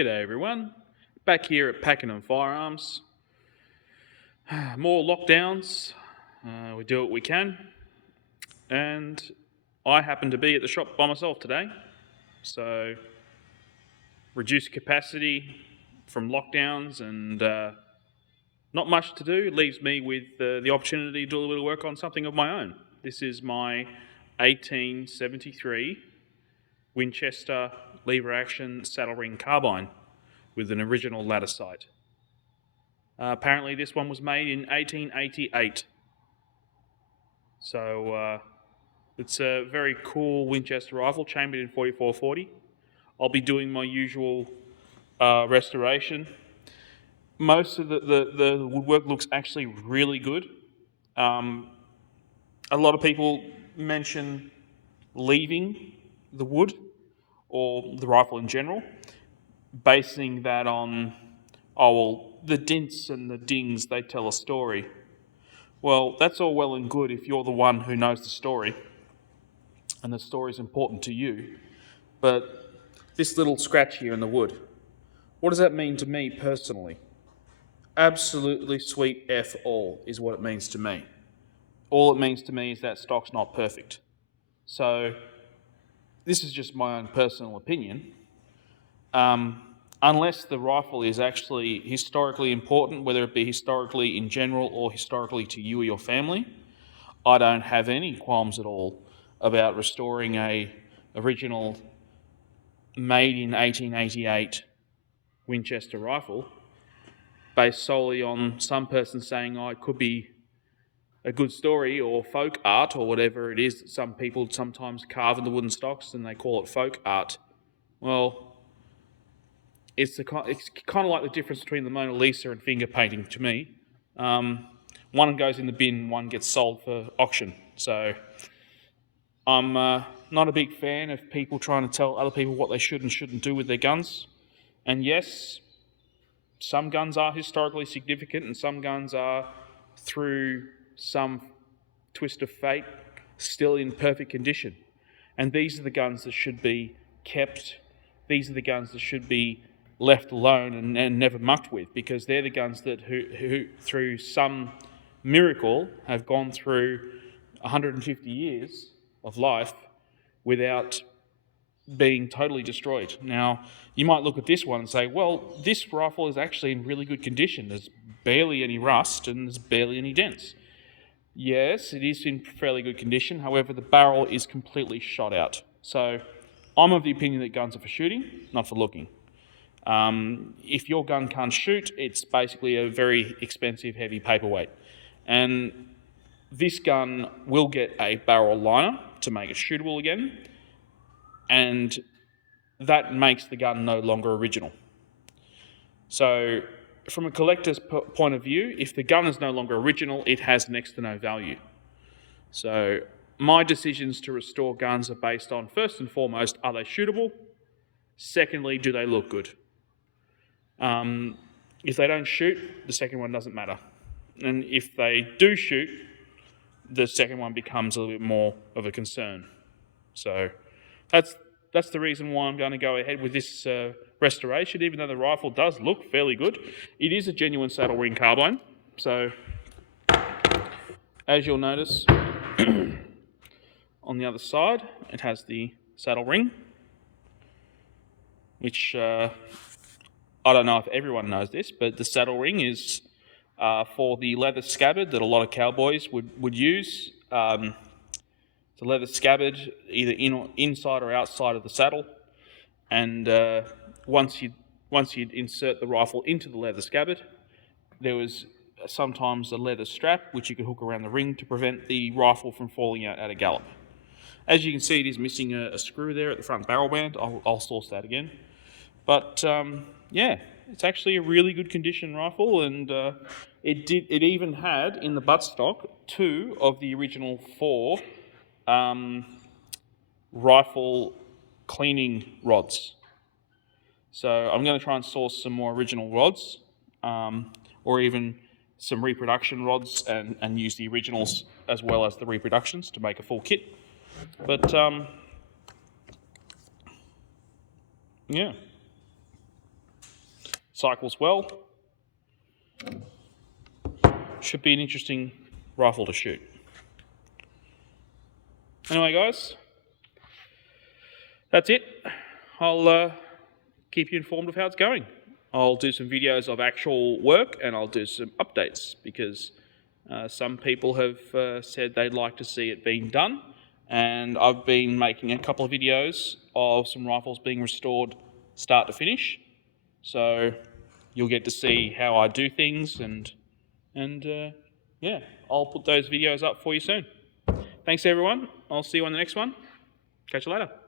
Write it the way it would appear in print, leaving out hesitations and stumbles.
G'day everyone, back here at Packing and Firearms. More lockdowns, we do what we can, and I happen to be at the shop by myself today, so reduced capacity from lockdowns and not much to do. It leaves me with the opportunity to do a little bit of work on something of my own. This is my 1873 Winchester lever action saddle ring carbine with an original ladder sight. Apparently this one was made in 1888. So it's a very cool Winchester rifle, chambered in 44-40. I'll be doing my usual restoration. Most of the woodwork looks actually really good. A lot of people mention leaving the wood or the rifle in general, basing that on, oh well, the dints and the dings, they tell a story. Well, that's all well and good if you're the one who knows the story and the story is important to you. But this little scratch here in the wood, what does that mean to me personally? Absolutely sweet F all is what it means to me. All it means to me is that stock's not perfect. So this is just my own personal opinion. Unless the rifle is actually historically important, whether it be historically in general or historically to you or your family, I don't have any qualms at all about restoring a original made in 1888 Winchester rifle based solely on some person saying, oh, it could be a good story or folk art or whatever it is that some people sometimes carve in the wooden stocks and they call it folk art. Well, it's kind of like the difference between the Mona Lisa and finger painting to me. One goes in the bin, one gets sold for auction. So I'm not a big fan of people trying to tell other people what they should and shouldn't do with their guns. And yes, some guns are historically significant and some guns are, through some twist of fate, still in perfect condition. And these are the guns that should be kept. These are the guns that should be left alone and never mucked with, because they're the guns that who through some miracle have gone through 150 years of life without being totally destroyed. Now, you might look at this one and say, well, this rifle is actually in really good condition. There's barely any rust and there's barely any dents. Yes, it is in fairly good condition. However, the barrel is completely shot out. So I'm of the opinion that guns are for shooting, not for looking. If your gun can't shoot, it's basically a very expensive, heavy paperweight. And this gun will get a barrel liner to make it shootable again, and that makes the gun no longer original. So from a collector's point of view, if the gun is no longer original, it has next to no value. So my decisions to restore guns are based on, first and foremost, are they shootable? Secondly, do they look good? If they don't shoot, the second one doesn't matter. And if they do shoot, the second one becomes a little bit more of a concern. So that's the reason why I'm going to go ahead with this restoration, even though the rifle does look fairly good. It is a genuine saddle ring carbine. So as you'll notice, on the other side, it has the saddle ring, which I don't know if everyone knows this, but the saddle ring is for the leather scabbard that a lot of cowboys would use. It's a leather scabbard, either inside or outside of the saddle, and once you'd insert the rifle into the leather scabbard, there was sometimes a leather strap which you could hook around the ring to prevent the rifle from falling out at a gallop. As you can see, it is missing a screw there at the front barrel band. I'll source that again. But yeah, it's actually a really good condition rifle, and it even had in the buttstock 2 of the original 4 rifle cleaning rods. So I'm going to try and source some more original rods, or even some reproduction rods, and use the originals as well as the reproductions to make a full kit. But yeah. cycles well. Should be an interesting rifle to shoot. Anyway, guys, that's it. I'll keep you informed of how it's going. I'll do some videos of actual work and I'll do some updates because some people have said they'd like to see it being done, and I've been making a couple of videos of some rifles being restored start to finish. So you'll get to see how I do things, and yeah, I'll put those videos up for you soon. Thanks everyone. I'll see you on the next one. Catch you later.